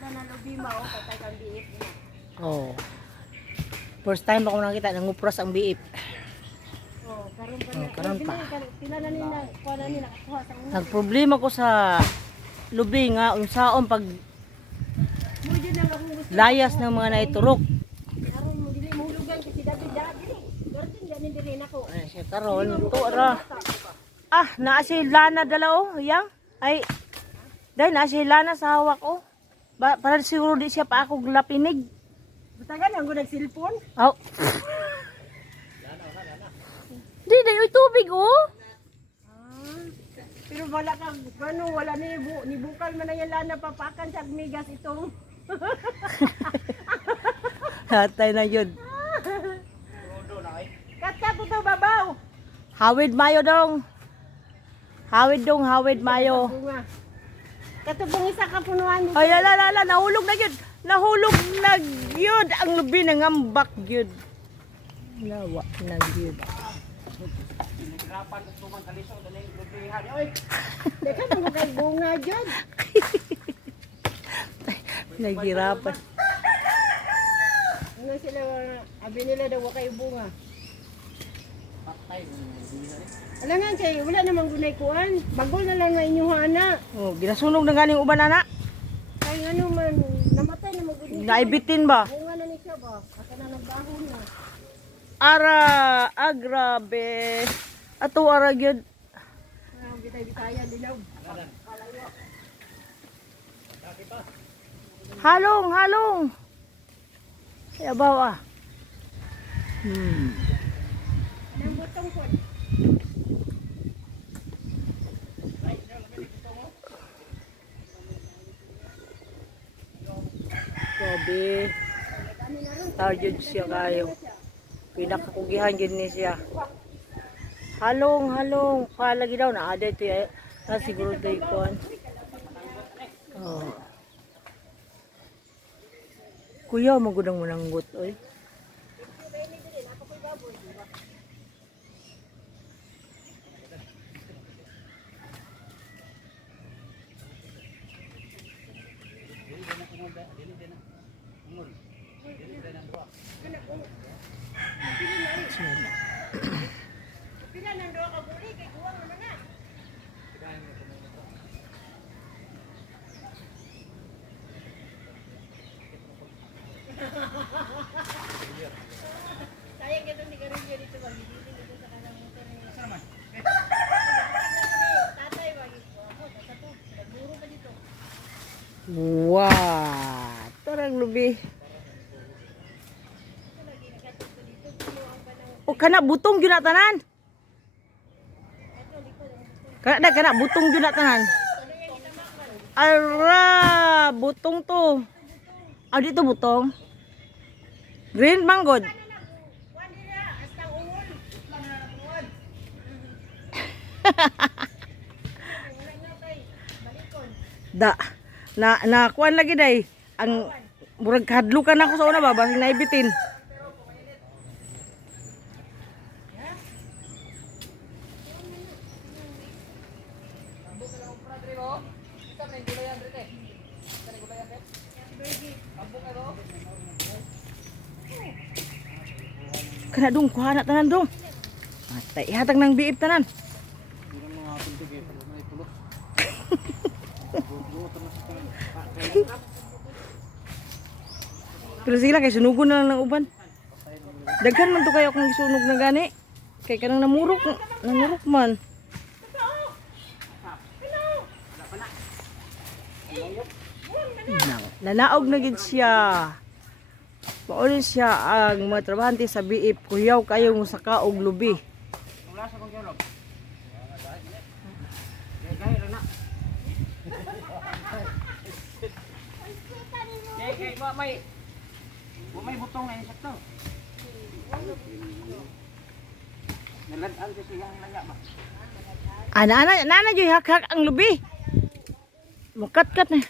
na ng lubima o patay kang biip na. Oh. First time ako nakita nangupras ang biip. Oh, karon pa Oh, na. karon pa. Pila na nila, kuha na nila kakuha sa una. Nagproblema ko sa lubi nga unsaon pag Mo jud ang akong gusto. layas ng mga naiturok. Karon mo dili mo hulugan kasi David dili. Garden ganin diri nako. Ay, siya karon to ra. Ah, naa si Lana dala oh, yang. Ay. Dai naa si Lana sa hawak oh. Para siguro di siya pa ako lapinig. Butagan ang gunag cellphone. Oh. Di dayoy tubig oh. Pero wala kang ano, wala ni bukal man na yan lana papakan sa migas itong. Hatay na yun. Katka ko to babaw. Hawid mayo dong. Hawid mayo. Bunga. Katubong isa ka punuan. Ay la nahulog na yun. Nahulog na yun. Ang lubi nangambak yun. Nawa na yun. Deka mo kay bunga jud. Naghirapan. Ano sila abi nila daw kay bunga. Alangan kay wala namang gunay kuan. Bagol na lang na inyong ana. Oh, ginasunog na ganing uban ana. Kay ano man namatay na magud. Naibitin ba? Bunga na ni siya ba? Asa na nagbahon na. Ara, grabe. Ato ara gyud. Bitay-bitayan dilaw. Halong. Ay abaw ah. Nang butong ko. Grabe. Target siya kayo. Pinakakugihan gid ni siya. Halong. Palagi daw na ada ito na siguro day kon. Oh. Kuya magudang mananggot oy. Pila nang duha ka buli kay kuwang naman na. Sayang gito ni Garillo dito ba dito sa kanang motor ni sama. Tatay ba gito ako sa to. Nagburo pa dito. Wow. Tarang lubi. O kana butong gyud na tanan. Kana butong gyud na tanan. Ara, butong to. Ah, dito butong. Green manggod. Da. Na kuan lagi day. Ang murag kadlukan ako sa una ba basing naibitin. Kana dong kuha na tanan dong. Matay ihatag ng biip tanan. Pero sige lang kay sunugon na lang ng uban. Daghan man to kayo kung isunog na gani. Kay kanang namurok man. Nanaog na gid siya. Maulin siya ang mga trabahante sa biip. Kuyaw kayo mo sa kaog lubi. May butong na insakto. Naladaan sa siya ang laga ba? Nana joy hak-hak ang lubi. Mukat-kat na.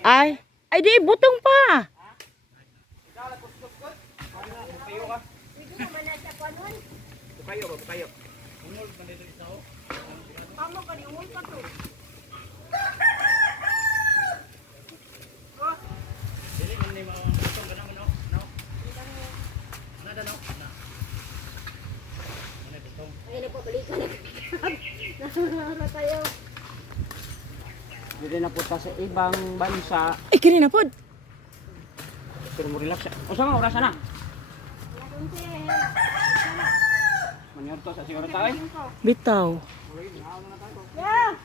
Ay di butong pa. Tukayo ba? Tukayo. Nasura tayo. Hindi na punta sa ibang bansa. Ay, kini na pod. Pero mo relax. O sa mga orasan na? Manyorto sa siguro tayo. Bitaw. Yeah.